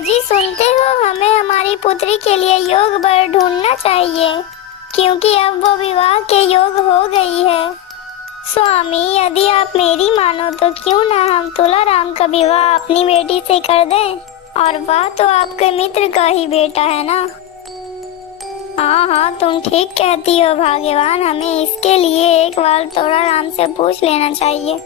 जी सुनते हो, हमें हमारी पुत्री के लिए योग्य वर ढूंढना चाहिए, क्योंकि अब वो विवाह के योग्य हो गई है। स्वामी, यदि आप मेरी मानो तो क्यों ना हम तुलाराम का विवाह अपनी बेटी से कर दें, और वह तो आपके मित्र का ही बेटा है ना। हाँ हाँ, तुम ठीक कहती हो भाग्यवान, हमें इसके लिए एक बार तुलाराम से पूछ लेना चाहिए।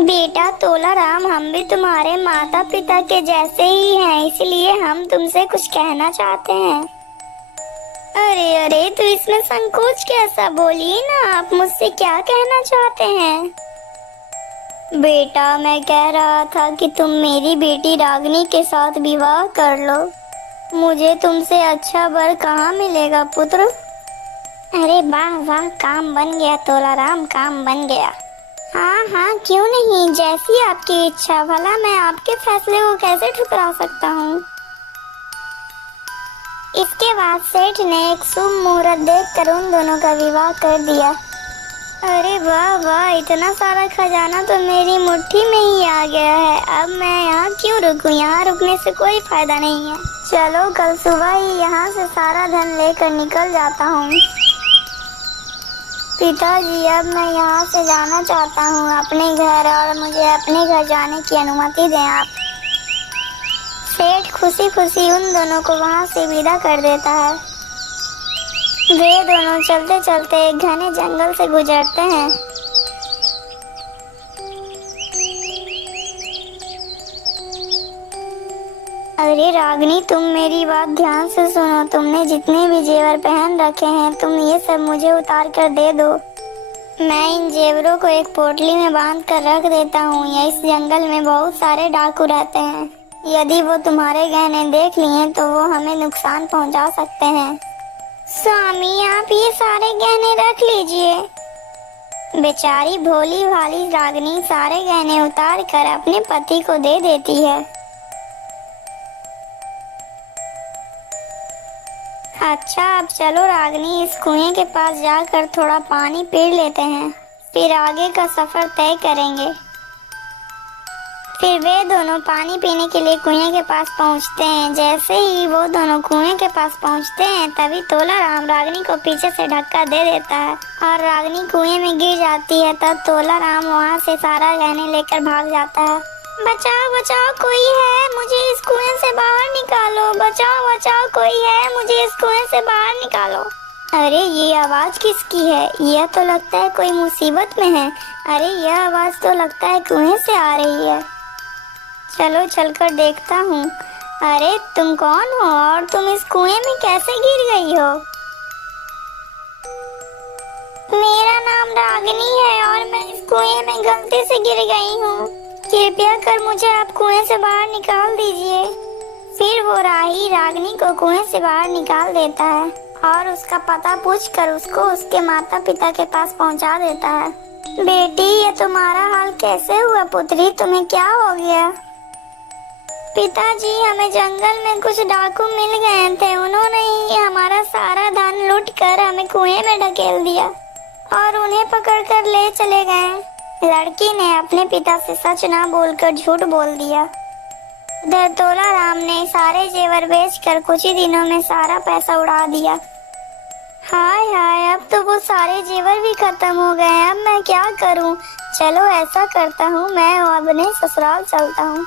बेटा तुलाराम, हम भी तुम्हारे माता पिता के जैसे ही हैं, इसलिए हम तुमसे कुछ कहना चाहते हैं। अरे अरे, तो इसमें संकोच कैसा, बोलिए ना, आप मुझसे क्या कहना चाहते हैं। बेटा, मैं कह रहा था कि तुम मेरी बेटी रागिनी के साथ विवाह कर लो। मुझे तुमसे अच्छा वर कहाँ मिलेगा पुत्र। अरे वाह वाह, काम बन गया तुलाराम, काम बन गया। हाँ हाँ, क्यों नहीं, जैसी आपकी इच्छा। भला मैं आपके फैसले को कैसे ठुकरा सकता हूँ। इसके बाद सेठ ने एक शुभ मुहूर्त देखकर उन दोनों का विवाह कर दिया। अरे वाह वाह, इतना सारा खजाना तो मेरी मुट्ठी में ही आ गया है। अब मैं यहाँ क्यों रुकूं, यहाँ रुकने से कोई फायदा नहीं है। चलो कल सुबह ही यहाँ से सारा धन लेकर निकल जाता हूँ। पिताजी, अब मैं यहाँ से जाना चाहता हूँ अपने घर, और मुझे अपने घर जाने की अनुमति दें आप। सेठ खुशी खुशी उन दोनों को वहाँ से विदा कर देता है। वे दोनों चलते चलते एक घने जंगल से गुजरते हैं। अरे रागिनी, तुम मेरी बात ध्यान से सुनो। तुमने जितने भी जेवर पहन रखे हैं, तुम ये सब मुझे उतार कर दे दो। मैं इन जेवरों को एक पोटली में बांध कर रख देता हूँ। या इस जंगल में बहुत सारे डाकू रहते हैं, यदि वो तुम्हारे गहने देख लिए तो वो हमें नुकसान पहुँचा सकते हैं। स्वामी, आप ये सारे गहने रख लीजिए। बेचारी भोली भाली रागिनी सारे गहने उतार कर अपने पति को दे देती है। अच्छा, अब चलो रागिनी, इस कुएं के पास जाकर थोड़ा पानी पी लेते हैं, फिर आगे का सफर तय करेंगे। फिर वे दोनों पानी पीने के लिए कुएं के पास पहुंचते हैं। जैसे ही वो दोनों कुएं के पास पहुंचते हैं, तभी तुलाराम रागिनी को पीछे से धक्का दे देता है और रागिनी कुएं में गिर जाती है। तब तुलाराम वहां से सारा गहने लेकर भाग जाता है। बचाओ बचाओ, कोई है, मुझे इस कुएं से बाहर निकालो। बचाओ बचाओ, कोई है, मुझे इस कुएं से बाहर निकालो। अरे ये आवाज किसकी है, यह तो लगता है कोई मुसीबत में है। अरे यह आवाज तो लगता है कुएं से आ रही है। चलो चलकर देखता हूँ। अरे तुम कौन हो और तुम इस कुएं में कैसे गिर गई हो। मेरा नाम रागिनी है और मैं इस कुएं में गलती से गिर गई हूँ। कृपया कर मुझे आप कुएं से बाहर निकाल दीजिए। फिर वो राही रागिनी को कुएं से बाहर निकाल देता है और उसका पता पूछकर उसको उसके माता पिता के पास पहुंचा देता है। बेटी, ये तुम्हारा हाल कैसे हुआ पुत्री, तुम्हें क्या हो गया। पिताजी, हमें जंगल में कुछ डाकू मिल गए थे। उन्होंने ही हमारा सारा धन लूट कर हमें कुएं में ढकेल दिया और उन्हें पकड़कर ले चले गए। लड़की ने अपने पिता से सच ना बोलकर झूठ बोल दिया। उधर तुलाराम ने सारे जेवर बेचकर कुछ ही दिनों में सारा पैसा उड़ा दिया। हाय हाय, अब तो वो सारे जेवर भी खत्म हो गए। अब मैं क्या करूं। चलो ऐसा करता हूं, मैं अपने ससुराल चलता हूं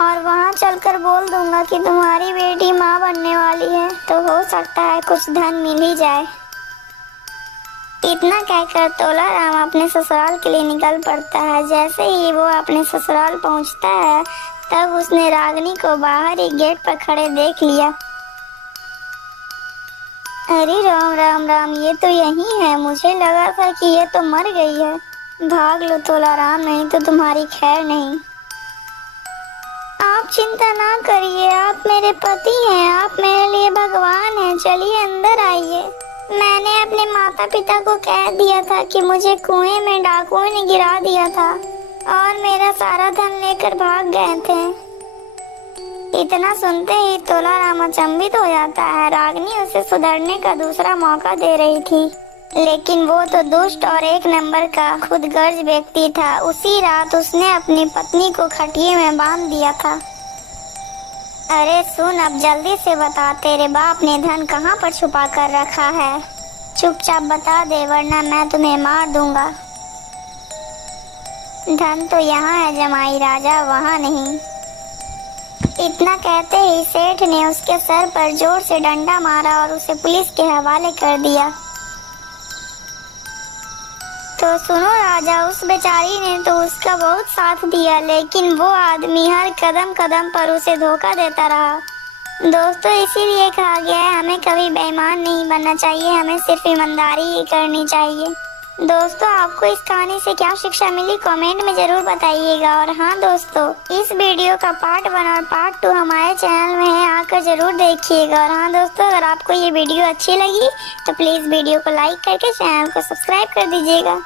और वहां चलकर बोल दूंगा कि तुम्हारी बेटी माँ बनने वाली है, तो हो सकता है कुछ धन मिल ही जाए। इतना कहकर तुलाराम अपने ससुराल के लिए निकल पड़ता है। जैसे ही वो अपने ससुराल पहुंचता है, तब उसने रागिनी को बाहर ही गेट पर खड़े देख लिया। अरे राम राम राम, ये तो यही है। मुझे लगा था कि ये तो मर गई है। भाग लो तुलाराम, नहीं तो तुम्हारी खैर नहीं। आप चिंता ना करिए, आप मेरे पति हैं, आप मेरे लिए भगवान हैं। चलिए अंदर आइए। मैंने अपने माता पिता को कह दिया था कि मुझे कुएं में डाकुओं ने गिरा दिया था और मेरा सारा धन लेकर भाग गए थे। इतना सुनते ही तुलाराम अचंभित हो जाता है। रागिनी उसे सुधरने का दूसरा मौका दे रही थी, लेकिन वो तो दुष्ट और एक नंबर का खुदगर्ज व्यक्ति था। उसी रात उसने अपनी पत्नी को खटिये में बांध दिया था। अरे सुन, अब जल्दी से बता, तेरे बाप ने धन कहाँ पर छुपा कर रखा है? चुपचाप बता दे, वरना मैं तुम्हें मार दूंगा। धन तो यहाँ है जमाई राजा, वहाँ नहीं। इतना कहते ही सेठ ने उसके सर पर जोर से डंडा मारा और उसे पुलिस के हवाले कर दिया। तो सुनो राजा, उस बेचारी ने तो उसका बहुत साथ दिया, लेकिन वो आदमी हर कदम कदम पर उसे धोखा देता रहा। दोस्तों, इसीलिए कहा गया है हमें कभी बेईमान नहीं बनना चाहिए, हमें सिर्फ ईमानदारी ही करनी चाहिए। दोस्तों, आपको इस कहानी से क्या शिक्षा मिली कमेंट में जरूर बताइएगा। और हाँ दोस्तों, इस वीडियो का पार्ट 1 और पार्ट 2 हमारे चैनल में है, आकर जरूर देखिएगा। और हाँ दोस्तों, अगर आपको ये वीडियो अच्छी लगी तो प्लीज़ वीडियो को लाइक करके चैनल को सब्सक्राइब कर दीजिएगा।